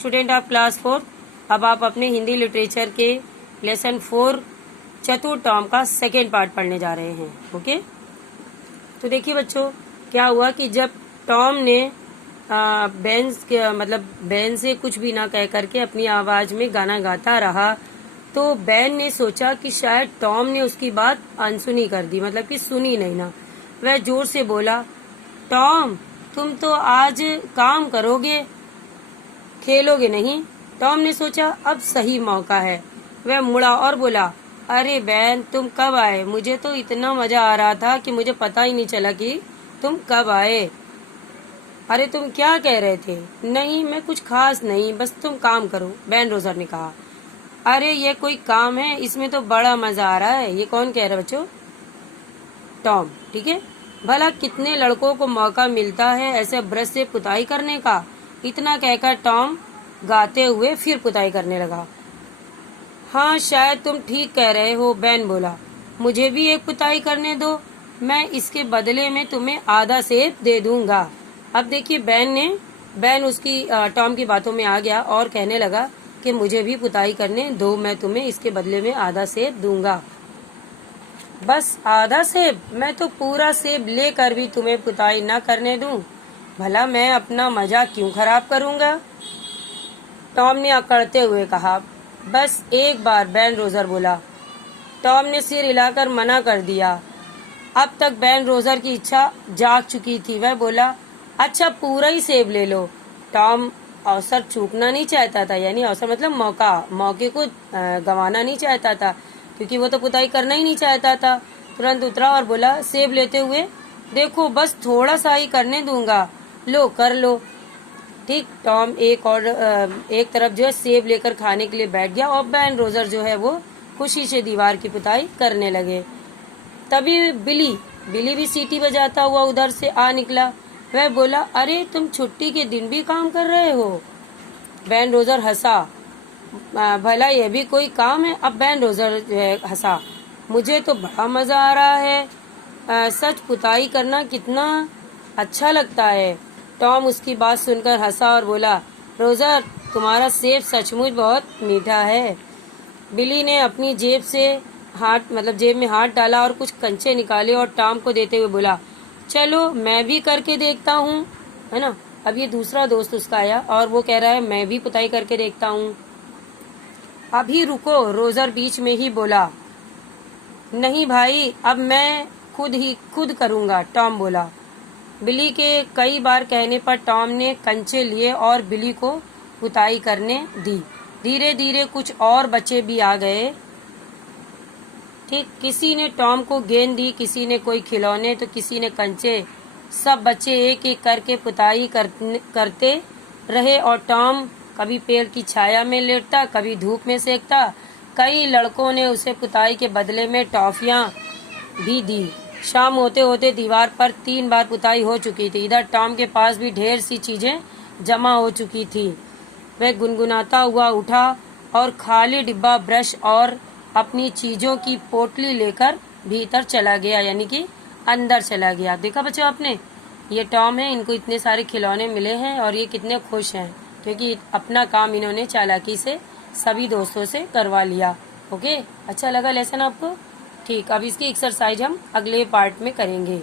Student of class 4, अब आप अपने हिंदी लिटरेचर के लेसन 4 चतुर्थ टर्म का सेकेंड पार्ट पढ़ने जा रहे हैं। ओके, तो देखिए बच्चों, क्या हुआ कि जब टॉम ने बेन से कुछ भी ना कह करके अपनी आवाज में गाना गाता रहा, तो बेन ने सोचा कि शायद टॉम ने उसकी बात अनसुनी कर दी, मतलब कि सुनी नहीं ना। वह जोर से बोला, टॉम तुम तो आज काम करोगे, खेलोगे नहीं। टॉम ने सोचा अब सही मौका है। वह मुड़ा और बोला, अरे बैन तुम कब आए? मुझे तो इतना मजा आ रहा था कि मुझे पता ही नहीं चला कि तुम कब आए। अरे तुम क्या कह रहे थे? नहीं मैं कुछ खास नहीं, बस तुम काम करो, बैन रोजर ने कहा। अरे ये कोई काम है, इसमें तो बड़ा मजा आ रहा है। ये कौन कह रहा है बच्चों? टॉम। ठीक है, भला कितने लड़कों को मौका मिलता है ऐसे ब्रश से पुताई करने का। इतना कहकर टॉम गाते हुए फिर पुताई करने लगा। हाँ शायद तुम ठीक कह रहे हो, बैन बोला। मुझे भी एक पुताई करने दो, मैं इसके बदले में तुम्हें आधा सेब दे दूंगा। अब देखिए बैन उसकी टॉम की बातों में आ गया और कहने लगा कि मुझे भी पुताई करने दो, मैं तुम्हें इसके बदले में आधा सेब दूंगा। बस आधा सेब? मैं तो पूरा सेब लेकर भी तुम्हें पुताई न करने दूं। भला मैं अपना मजा क्यों खराब करूंगा? टॉम ने अकड़ते हुए कहा। बस एक बार, बैन रोजर बोला। टॉम ने सिर हिलाकर मना कर दिया। अब तक बैन रोजर की इच्छा जाग चुकी थी। वह बोला, अच्छा पूरा ही सेब ले लो। टॉम अवसर चूकना नहीं चाहता था, यानी अवसर मतलब मौके को गंवाना नहीं चाहता था, क्योंकि वो तो पुताई करना ही नहीं चाहता था। तुरंत उतरा और बोला, सेब लेते हुए, देखो बस थोड़ा सा ही करने दूंगा, लो कर लो। ठीक, टॉम एक तरफ जो है सेब लेकर खाने के लिए बैठ गया और बैन रोजर जो है वो खुशी से दीवार की पुताई करने लगे। तभी बिली भी सीटी बजाता हुआ उधर से आ निकला। वह बोला, अरे तुम छुट्टी के दिन भी काम कर रहे हो? बैन रोजर हंसा। भला यह भी कोई काम है? अब बैन रोजर जो है हंसा। मुझे तो बड़ा मजा आ रहा है, सच पुताई करना कितना अच्छा लगता है। टॉम उसकी बात सुनकर हंसा और बोला, रोजर तुम्हारा सेब सचमुच बहुत मीठा है। बिली ने अपनी जेब में हाथ डाला और कुछ कंचे निकाले और टॉम को देते हुए बोला, चलो मैं भी करके देखता हूँ, है ना। अब ये दूसरा दोस्त उसका आया और वो कह रहा है, मैं भी पुताई करके देखता हूँ। अभी रुको, रोजर बीच में ही बोला। नहीं भाई, अब मैं खुद करूँगा, टॉम बोला। बिली के कई बार कहने पर टॉम ने कंचे लिए और बिली को पुताई करने दी। धीरे धीरे कुछ और बच्चे भी आ गए। ठीक, किसी ने टॉम को गेंद दी, किसी ने कोई खिलौने, तो किसी ने कंचे। सब बच्चे एक एक करके पुताई करते रहे और टॉम कभी पेड़ की छाया में लेटता, कभी धूप में सेकता। कई लड़कों ने उसे पुताई के बदले में टॉफियां भी दी। शाम होते होते दीवार पर 3 बार पुताई हो चुकी थी। इधर टॉम के पास भी ढेर सी चीजें जमा हो चुकी थी। वह गुनगुनाता हुआ उठा और खाली डिब्बा, ब्रश और अपनी चीजों की पोटली लेकर भीतर चला गया, यानी कि अंदर चला गया। देखा बच्चों आपने, ये टॉम है, इनको इतने सारे खिलौने मिले हैं और ये कितने खुश हैं, क्योंकि अपना काम इन्होंने चालाकी से सभी दोस्तों से करवा लिया। ओके, अच्छा लगा लेसन आपको? ठीक, अब इसकी एक्सरसाइज हम अगले पार्ट में करेंगे।